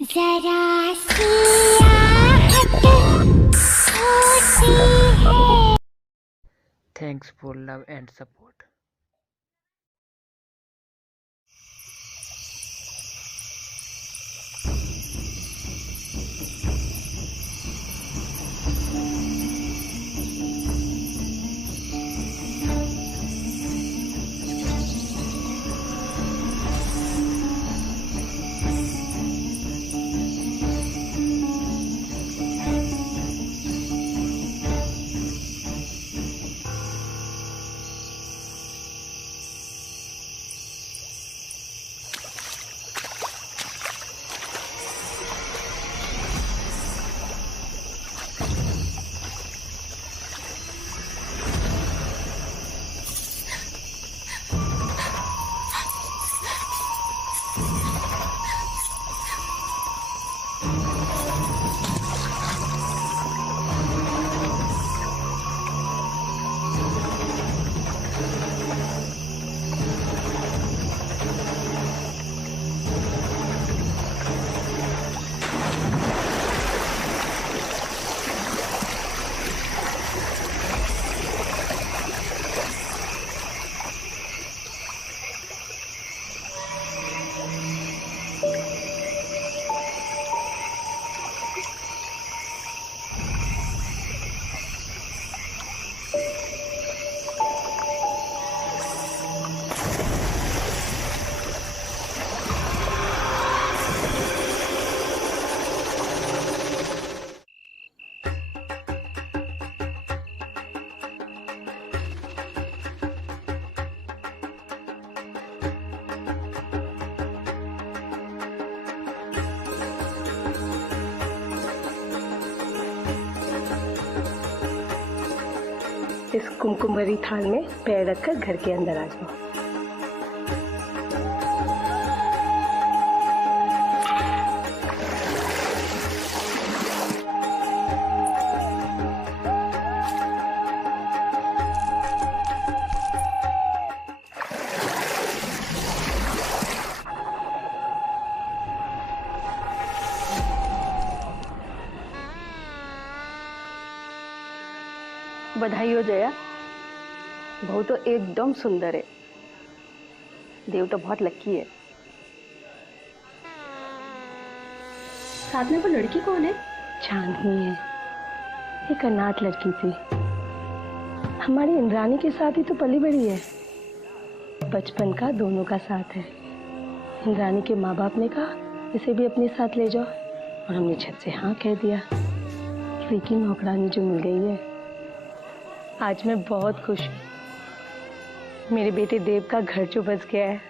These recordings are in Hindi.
जरा सी आहट होती है। Thanks for love and support. इस कुमकुम भरी थाल में पैर रखकर घर के अंदर आ जाओ। बधाई हो जया, बहू तो एकदम सुंदर है। देव तो बहुत लकी है। साथ में वो लड़की कौन है? चांदनी है, एक अनाथ लड़की थी। हमारी इंद्रानी के साथ ही तो पली बड़ी है। बचपन का दोनों का साथ है। इंद्रानी के माँ बाप ने कहा इसे भी अपने साथ ले जाओ और हमने झट से हाँ कह दिया। फ्री की नौकरानी जो मिल गई है। आज मैं बहुत खुश हूँ। मेरे बेटे देव का घर जो बस गया है।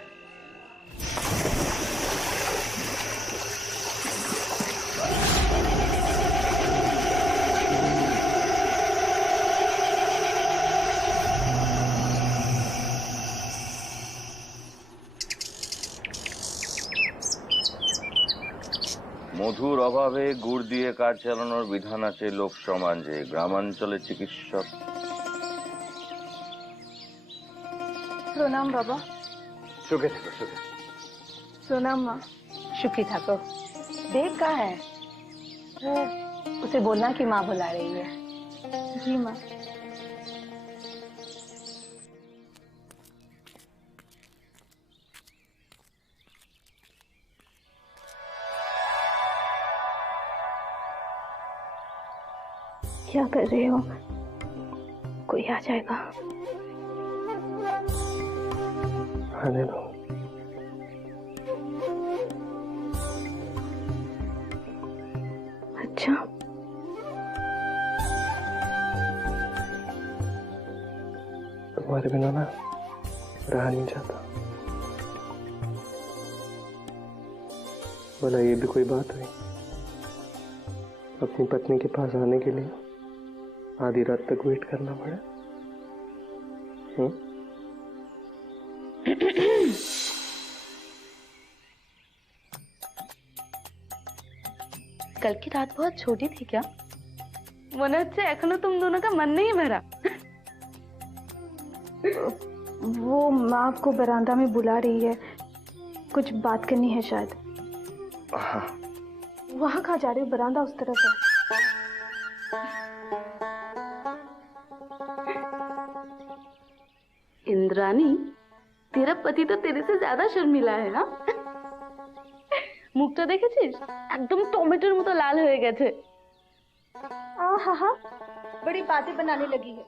মধুর অভাবে গুড় দিয়ে কাজ চালানোর বিধান আছে লোক সমাজে। গ্রামাঞ্চলে চিকিৎসক। प्रणाम बाबा। सुखे थको सुखे। प्रणाम माँ। शुक्री ठाकुर। देव कहाँ है? उसे बोलना कि माँ बुला रही है। जी माँ। क्या कर रहे हो? कोई आ जाएगा। आने दो। अच्छा, तुम्हारे बिना ना रहा नहीं जाता। बोला ये भी कोई बात हुई? अपनी पत्नी के पास आने के लिए आधी रात तक वेट करना पड़ा। कल की रात बहुत छोटी थी क्या? मने হচ্ছে এখনো तुम दोनों का मन नहीं भरा। वो माँ आपको बरामदा में बुला रही है, कुछ बात करनी है शायद। हाँ, वहां कहाँ जा रही हो? बरामदा उस तरफ है। इंद्रानी, तेरा पति तो तेरे से ज्यादा शर्मिला है ना? মুখটা দেখেছিস? একদম টমেটোর মতো লাল হয়ে গেছে। আহা, बड़ी बातें बनाने लगी है।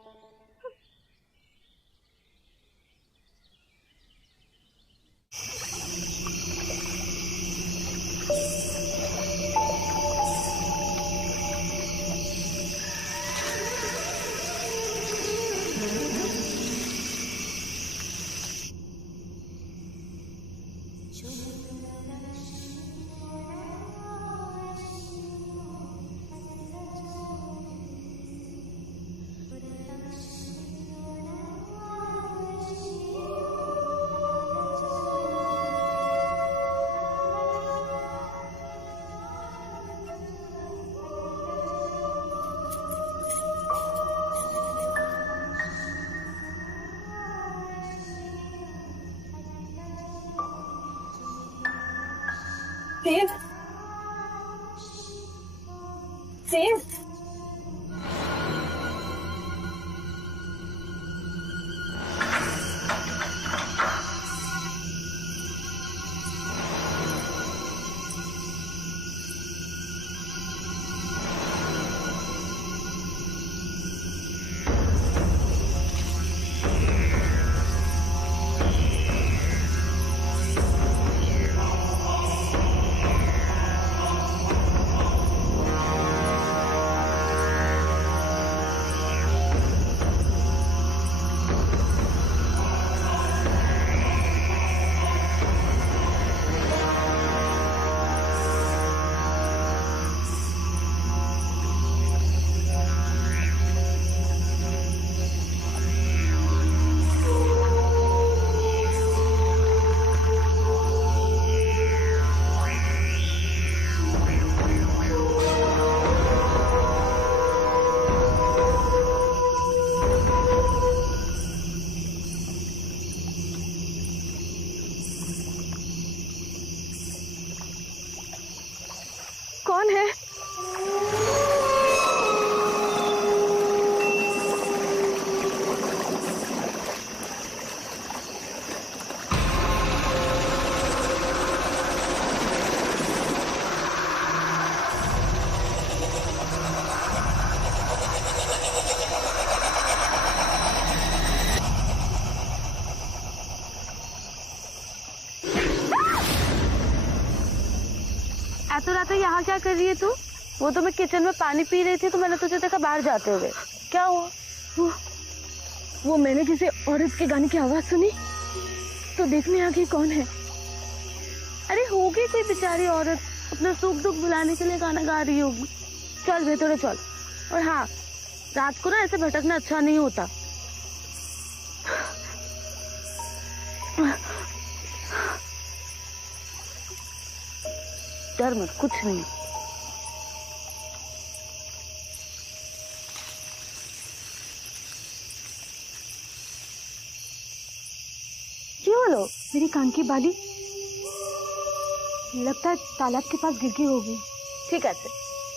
सेव सेव कौन है? तो रात यहाँ क्या कर रही है तू? वो तो मैं किचन में पानी पी रही थी तो मैंने तुझे देखा बाहर जाते हुए। क्या हुआ? वो मैंने किसी औरत के गाने की आवाज सुनी तो देखने आ गई कौन है। अरे होगी कोई बेचारी औरत अपना सुख दुख भुलाने के लिए गाना गा रही होगी। चल भीतर चल। और हाँ, रात को ना ऐसे भटकना अच्छा नहीं होता। डर मत, कुछ नहीं। क्या बोलो? मेरी कान की बाली लगता है तालाब के पास गिर गई होगी। ठीक है,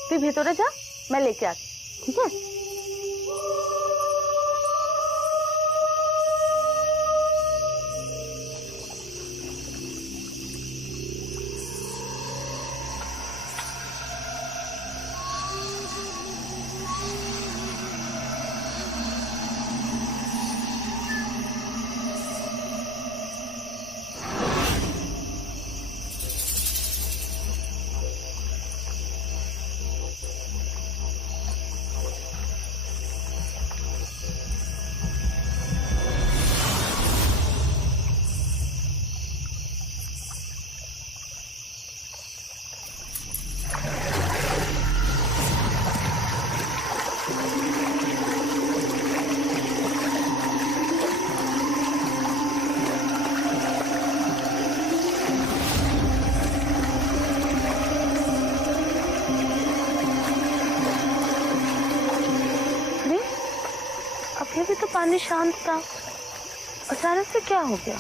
तू भीतर जा, मैं लेके आती। ठीक है? अभी तो पानी शांत था, अचानक से क्या हो गया?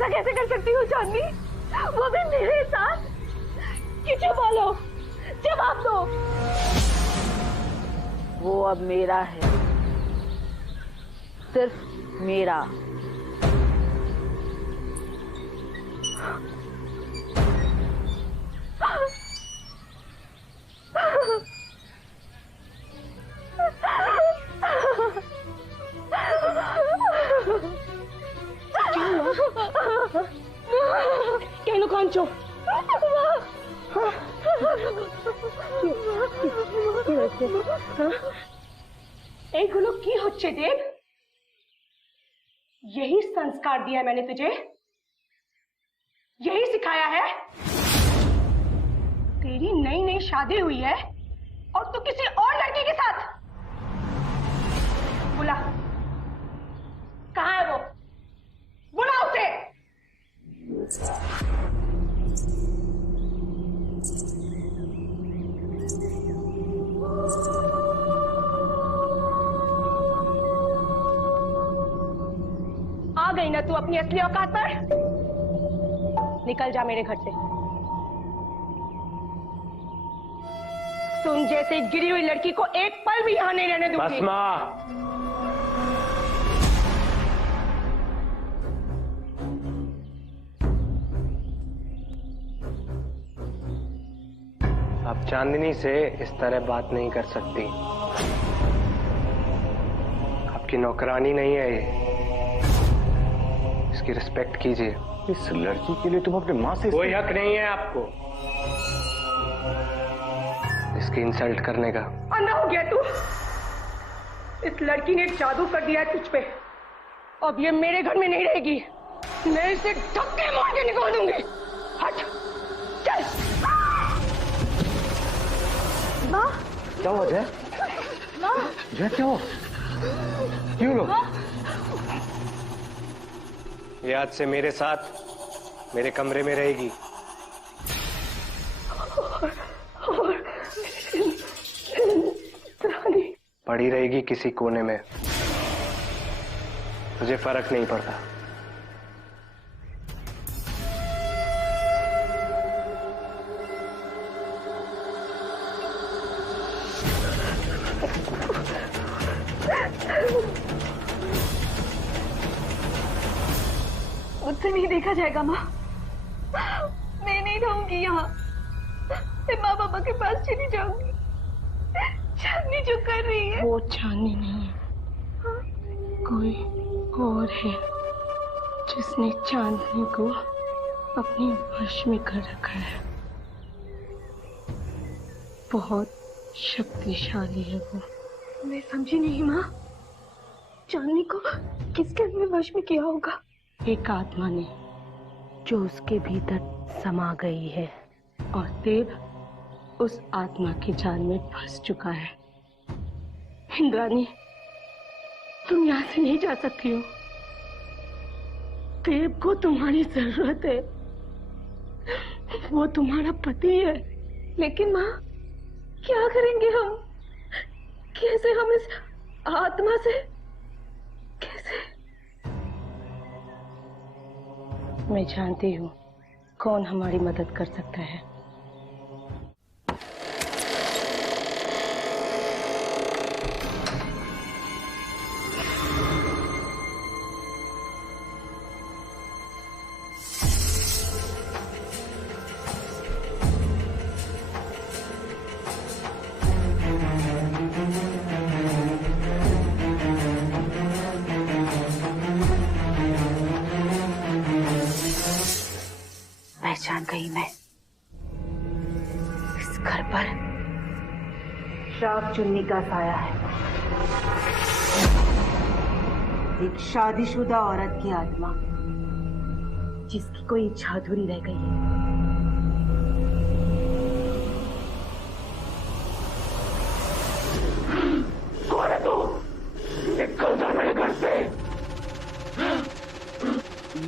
ऐसा कैसे कर सकती हो चांदनी, वो भी मेरे साथ? किसे बोलो, जवाब दो। वो अब मेरा है, सिर्फ मेरा। কেন কাঁদছো? এইগুলো কি হচ্ছে দেব? यही संस्कार दिया मैंने तुझे, यही सिखाया है? तेरी नई नई शादी हुई है और तू किसी और लड़की के साथ। बुला, कहाँ है वो? बुला उसे। आ गई ना तू अपनी असली औकात पर? निकल जा मेरे घर से। तुम जैसे गिरी हुई लड़की को एक पल भी यहां नहीं रहने दूंगी। बस माँ, आप चांदनी से इस तरह बात नहीं कर सकती। आपकी नौकरानी नहीं है ये, इसकी रिस्पेक्ट कीजिए। इस लड़की के लिए तुम अपने माँ से कोई हक नहीं है आपको इसकी इंसल्ट करने का। अंधा हो गया तू? इस लड़की ने जादू कर दिया है तुझ पे। अब ये मेरे घर में नहीं रहेगी, मैं इसे धक्के मार के निकाल दूंगी। हट, चल। माँ, क्या हुआ जय? माँ, जय क्या हुआ? क्यों लो? ये आज से मेरे साथ मेरे कमरे में रहेगी। पड़ी रहेगी किसी कोने में, मुझे फर्क नहीं पड़ता। मुझसे नहीं देखा जाएगा माँ, मैं नहीं रहूंगी यहाँ। मैं माँ बाबा के पास चली जाऊंगी। चांदनी जो कर रही है वो चांदनी नहीं है, कोई और है जिसने चांदनी को अपने वश में कर रखा है। बहुत शक्तिशाली है वो। मैं समझी नहीं माँ, चांदनी को किसके अपने वश में किया होगा? एक आत्मा ने जो उसके भीतर समा गई है, और देव उस आत्मा के जाल में फंस चुका है। इंद्रानी, तुम यहाँ से नहीं जा सकती हो। देव को तुम्हारी जरूरत है, वो तुम्हारा पति है। लेकिन माँ, क्या करेंगे हम? कैसे हम इस आत्मा से कैसे? मैं जानती हूँ कौन हमारी मदद कर सकता है। पहचान गई मैं, इस घर पर श्राप चुन्नी का साया है। एक शादीशुदा औरत की आत्मा जिसकी कोई इच्छा अधूरी रह गई है। कौन है तू? निकल जा मेरे घर से।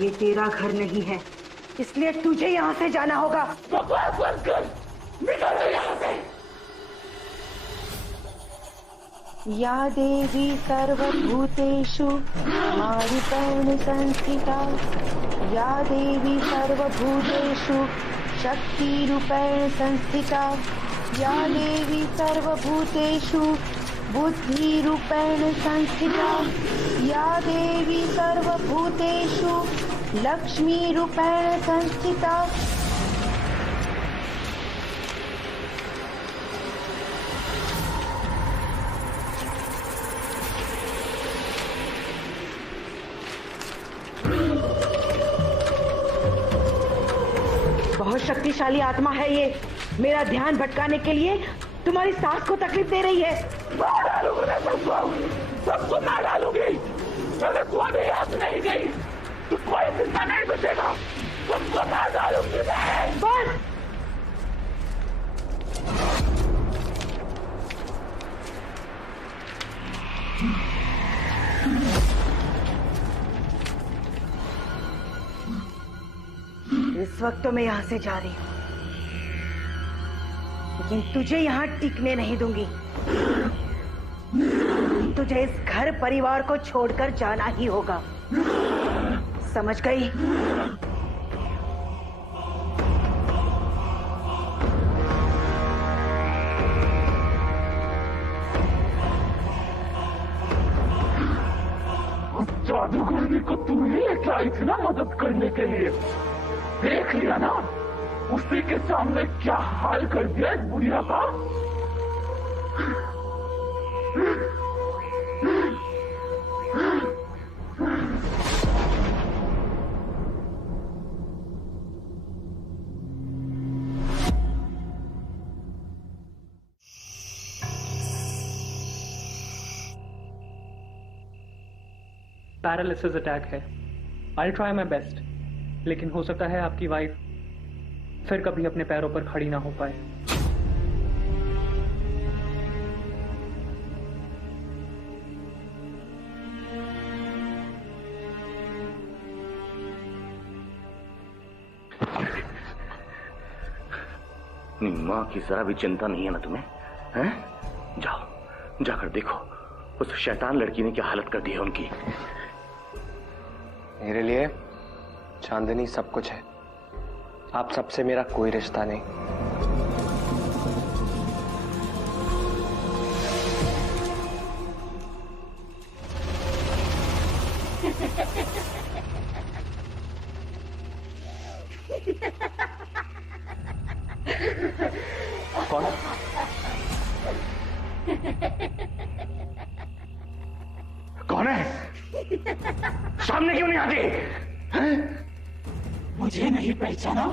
ये तेरा घर नहीं है, इसलिए तुझे यहाँ से जाना होगा। बकवास बंद कर, निकल जा यहाँ से। या देवी सर्वभूतेषु मारुतैर्न संस्थिता या देवी सर्वभूतेषु शक्तिरूपेण संस्थिता या देवी सर्वभूतेषु बुद्धिरूपेण संस्थिता या देवी सर्वभूतेषु लक्ष्मीरूपेण संस्थिता। बहुत शक्तिशाली आत्मा है ये, मेरा ध्यान भटकाने के लिए तुम्हारी सास को तकलीफ दे रही है। सबको मार डालूंगी, नहीं गई, कोई जिंदा नहीं बचेगा, सबको मार डालूंगी मैं। बस इस वक्त तो मैं यहाँ से जा रही हूँ, लेकिन तुझे यहाँ टिकने नहीं दूंगी। तुझे इस घर परिवार को छोड़कर जाना ही होगा, समझ गई? जादूगरनी को तू ही लेके आई थी ना मदद करने के लिए, देख लिया ना उसी के सामने क्या हाल कर दिया इस बुढ़िया का। पैरालिसिस अटैक है। आई ट्राई माई बेस्ट, लेकिन हो सकता है आपकी वाइफ फिर कभी अपने पैरों पर खड़ी ना हो पाए। माँ की जरा भी चिंता नहीं है ना तुम्हें? हैं? जाओ, जाकर देखो उस शैतान लड़की ने क्या हालत कर दी है उनकी। मेरे लिए चांदनी सब कुछ है, आप सबसे मेरा कोई रिश्ता नहीं। कौन? कौन है? सामने क्यों नहीं आती? मुझे नहीं पहचाना?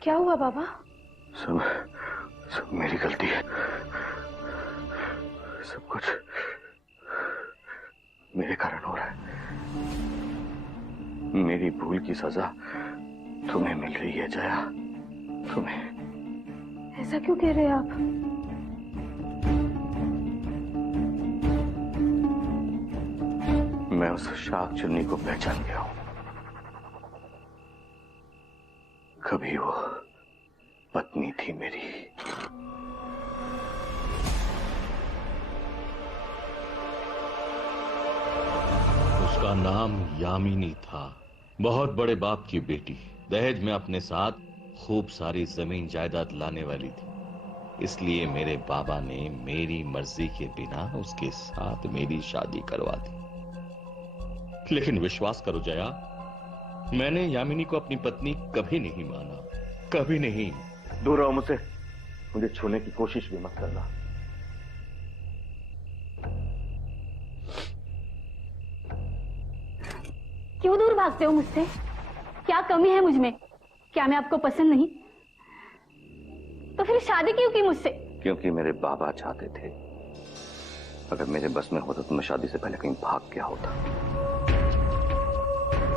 क्या हुआ बाबा? सब मेरी गलती है, सब कुछ मेरे कारण हो रहा है। मेरी भूल की सजा तुम्हें मिल रही है जया, तुम्हें। ऐसा क्यों कह रहे हैं आप? मैं उस शाक चुन्नी को पहचान गया हूं। कभी वो पत्नी थी मेरी। उसका नाम यामिनी था, बहुत बड़े बाप की बेटी। दहेज में अपने साथ खूब सारी जमीन जायदाद लाने वाली थी, इसलिए मेरे बाबा ने मेरी मर्जी के बिना उसके साथ मेरी शादी करवा दी। लेकिन विश्वास करो जया, मैंने यामिनी को अपनी पत्नी कभी नहीं माना, कभी नहीं। दूर रहो मुझसे, मुझे छूने की कोशिश भी मत करना। क्यों दूर भागते हो मुझसे? क्या कमी है मुझ में? क्या मैं आपको पसंद नहीं? तो फिर शादी क्यों की मुझसे? क्योंकि मेरे बाबा चाहते थे अगर मेरे बस में होता तो मैं शादी से पहले कहीं भाग गया होता।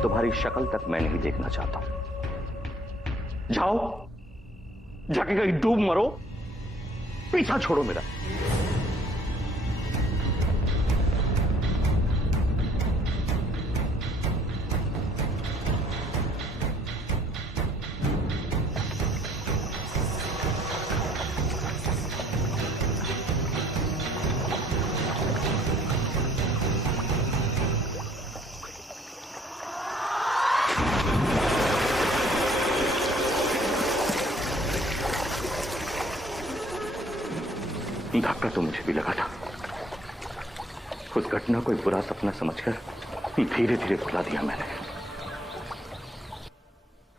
तुम्हारी शक्ल तक मैं नहीं देखना चाहता हूं। जाओ, जाके कहीं डूब मरो, पीछा छोड़ो मेरा। धक्का तो मुझे भी लगा था। उस घटना को एक बुरा सपना समझकर धीरे धीरे भुला दिया मैंने।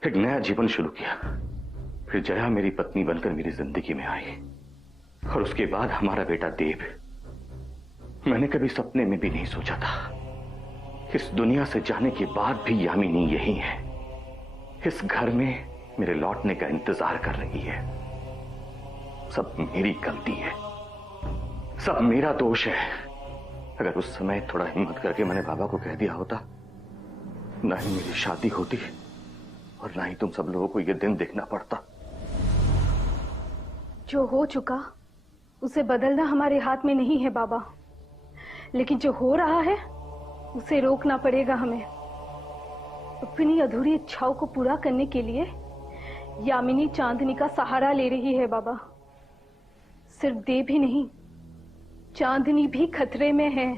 एक नया जीवन शुरू किया। फिर जया मेरी पत्नी बनकर मेरी जिंदगी में आई और उसके बाद हमारा बेटा देव। मैंने कभी सपने में भी नहीं सोचा था इस दुनिया से जाने के बाद भी यामिनी यही है, इस घर में मेरे लौटने का इंतजार कर रही है। सब मेरी गलती है, सब मेरा दोष है। अगर उस समय थोड़ा हिम्मत करके मैंने बाबा को कह दिया होता, ना ही मेरी शादी होती और ना ही तुम सब लोगों को यह दिन देखना पड़ता। जो हो चुका उसे बदलना हमारे हाथ में नहीं है बाबा, लेकिन जो हो रहा है उसे रोकना पड़ेगा हमें। अपनी अधूरी इच्छाओं को पूरा करने के लिए यामिनी चांदनी का सहारा ले रही है बाबा। सिर्फ देव ही नहीं, चांदनी भी खतरे में है।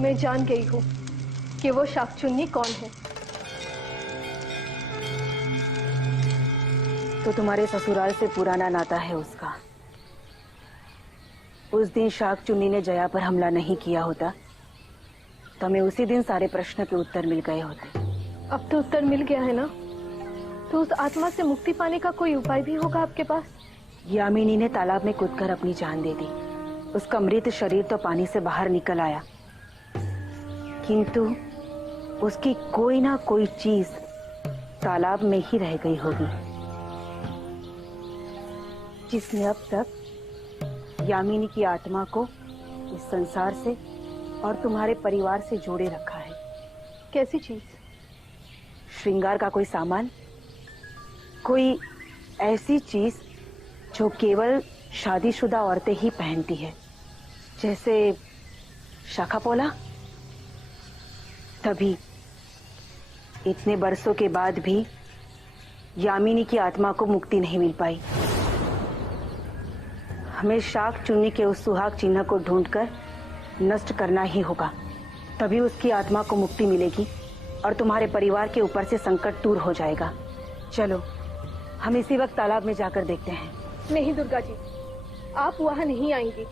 मैं जान गई हूँ कि वो शाकचुन्नी कौन है। तो तुम्हारे ससुराल से पुराना नाता है उसका। उस दिन शाकचुन्नी ने जया पर हमला नहीं किया होता तो हमें उसी दिन सारे प्रश्न के उत्तर मिल गए होते। अब तो उत्तर मिल गया है ना, तो उस आत्मा से मुक्ति पाने का कोई उपाय भी होगा आपके पास? यामिनी ने तालाब में कूदकर अपनी जान दे दी। उसका मृत शरीर तो पानी से बाहर निकल आया, किंतु उसकी कोई ना कोई चीज तालाब में ही रह गई होगी, जिसने अब तक यामिनी की आत्मा को इस संसार से और तुम्हारे परिवार से जोड़े रखा है। कैसी चीज? श्रृंगार का कोई सामान, कोई ऐसी चीज जो केवल शादीशुदा औरतें ही पहनती है, जैसे शाखापोला। तभी इतने बरसों के बाद भी यामिनी की आत्मा को मुक्ति नहीं मिल पाई। हमें शाकचुन्नी के उस सुहाग चिन्ह को ढूंढकर नष्ट करना ही होगा, तभी उसकी आत्मा को मुक्ति मिलेगी और तुम्हारे परिवार के ऊपर से संकट दूर हो जाएगा। चलो हम इसी वक्त तालाब में जाकर देखते हैं। नहीं दुर्गा जी, आप वहां नहीं आएंगी।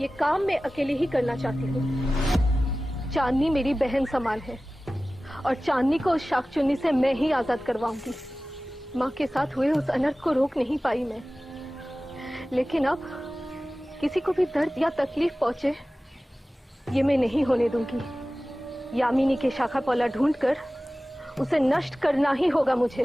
ये काम मैं अकेले ही करना चाहती हूँ। चांदनी मेरी बहन समान है और चांदनी को उस शाकचुन्नी से मैं ही आजाद करवाऊंगी। माँ के साथ हुए उस अनर्थ को रोक नहीं पाई मैं, लेकिन अब किसी को भी दर्द या तकलीफ पहुंचे ये मैं नहीं होने दूंगी। यामिनी के शाखापोला ढूंढकर उसे नष्ट करना ही होगा मुझे।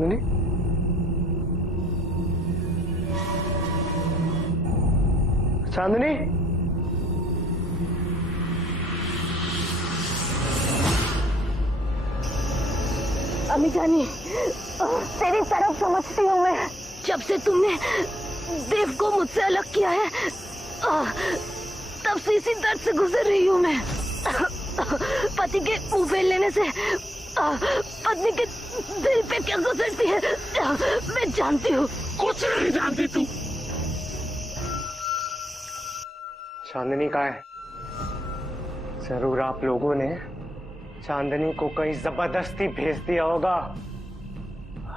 चांदनी, चांदनी, अम्मी जानी, तेरी तरफ समझती हूँ मैं। जब से तुमने देव को मुझसे अलग किया है, तब से इसी दर्द से गुजर रही हूँ मैं। पति के मुंह फेर लेने से पत्नी के दिल पे क्या गुजरती है मैं जानती हूँ। कुछ नहीं जानती तू। चांदनी कहाँ है? जरूर आप लोगों ने चांदनी को कहीं जबरदस्ती भेज दिया होगा।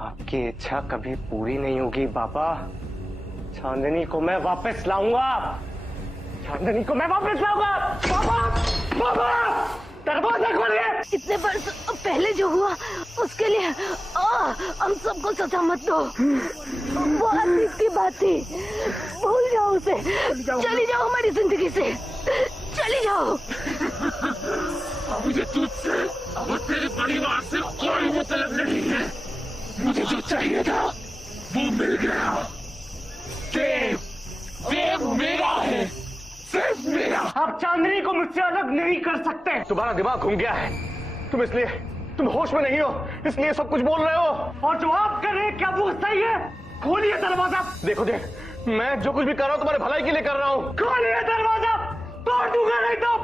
आपकी इच्छा कभी पूरी नहीं होगी बाबा। चांदनी को मैं वापस लाऊंगा। चांदनी को मैं वापस लाऊंगा। बाबा, बाबा, दरवाजा खोलिए। इतने वर्ष पहले जो हुआ उसके लिए हम सबको सजा मत दो। वो अतीत की बात थी, भूल जाओ उसे। चली जाओ हमारी जिंदगी से, चली जाओ। मुझे तुझसे और तेरे परिवार से कोई मतलब नहीं है। मुझे जो चाहिए था वो मिल गया। देव, देव मेरा है, सिर्फ मेरा। आप चांदनी को मुझसे अलग नहीं कर सकते। तुम्हारा दिमाग घूम गया है। तुम होश में नहीं हो, इसलिए सब कुछ बोल रहे हो। और जो आप कर रहे हैं क्या वो सही है? खोलिए दरवाजा। देखो देव, मैं जो कुछ भी कर रहा हूँ तुम्हारे भलाई के लिए कर रहा हूँ। खोलिए दरवाजा, तोड़ दूंगा नहीं तो।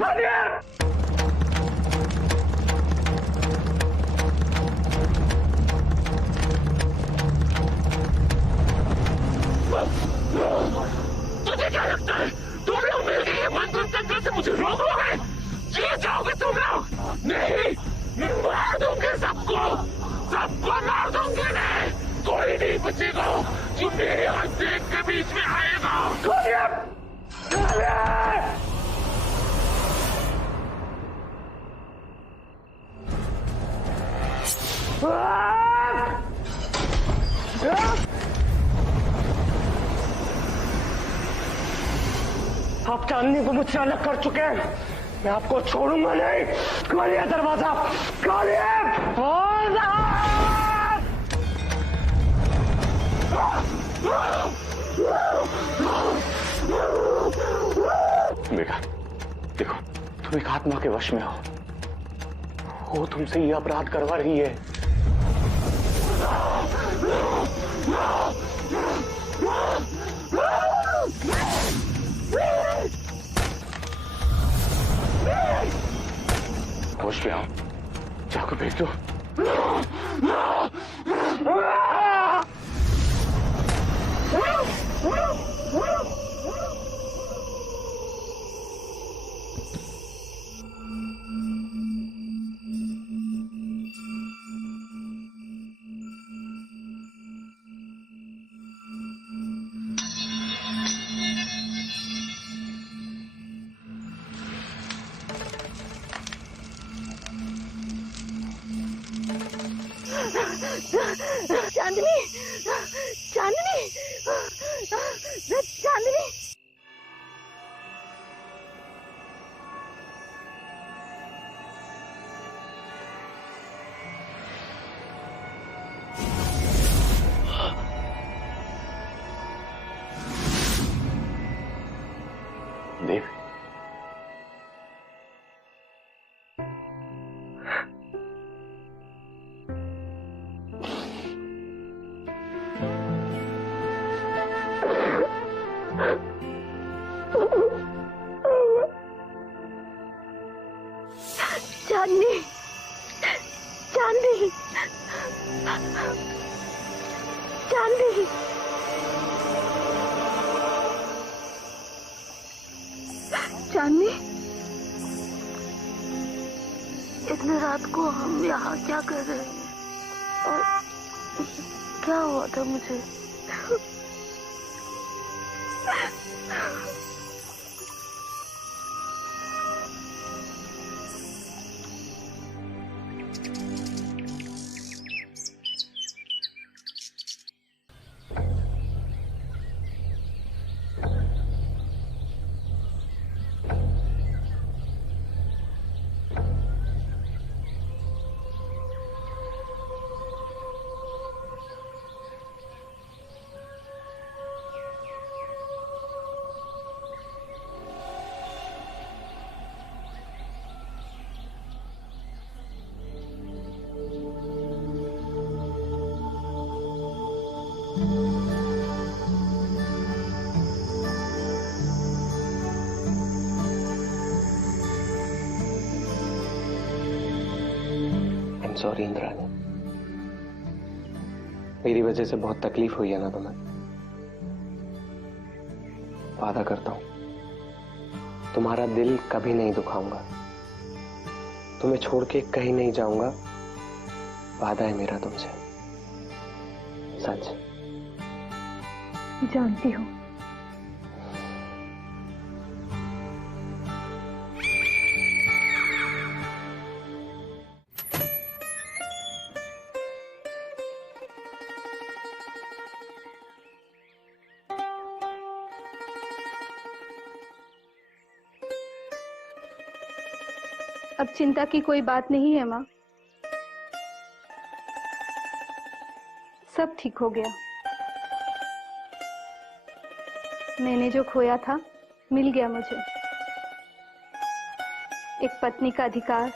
खोलिए। तुझे क्या लगता है तुम लोग मिलकर ये बंधन तंत्र से मुझे रोकोगे? जी जाओगे तुम लोग? नहीं, मार दूंगे सबको, सबको मार दूंगे। नहीं, कोई नहीं बचेगा जो मेरे और देव के बीच में आएगा। आप चांदनी को मुझसे अलग कर चुके हैं, मैं आपको छोड़ूंगा नहीं। खोलिए दरवाजा, खोलिए। बेटा देखो, तुम एक आत्मा के वश में हो। वो तुमसे ये अपराध करवा रही है। होश में आओ, चाकू भेज दो। चांदनी, चांदनी, चांदनी। देव, चांदनी, चांदनी, चांदनी। चांदनी, इतने रात को हम यहाँ क्या कर रहे हैं और क्या हुआ था मुझे? सॉरी इंद्रानी, मेरी वजह से बहुत तकलीफ हुई है ना तुम्हें। वादा करता हूं तुम्हारा दिल कभी नहीं दुखाऊंगा, तुम्हें छोड़ के कहीं नहीं जाऊंगा। वादा है मेरा तुमसे, सच। जानती हूँ। अब चिंता की कोई बात नहीं है माँ, सब ठीक हो गया। मैंने जो खोया था मिल गया मुझे। एक पत्नी का अधिकार,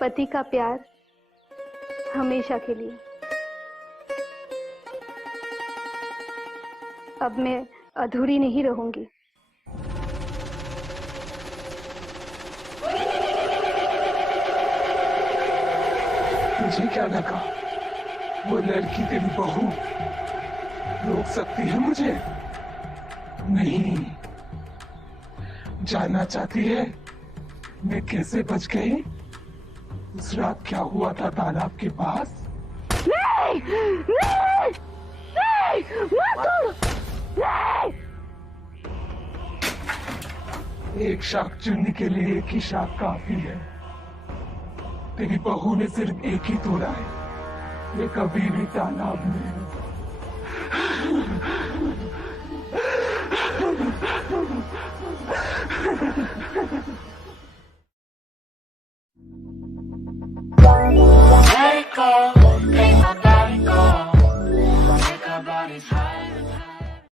पति का प्यार, हमेशा के लिए। अब मैं अधूरी नहीं रहूंगी। मुझे क्या लगा वो लड़की तेरी बहू रोक सकती है मुझे? नहीं। जानना चाहती है मैं कैसे बच गई? उस रात क्या हुआ था तालाब के पास? नहीं, नहीं, नहीं, मत तोड़, नहीं। एक शाख चुनने के लिए एक ही शाख काफी है। तेरी बहू ने सिर्फ एक ही तोड़ा है, ये कभी भी तालाब में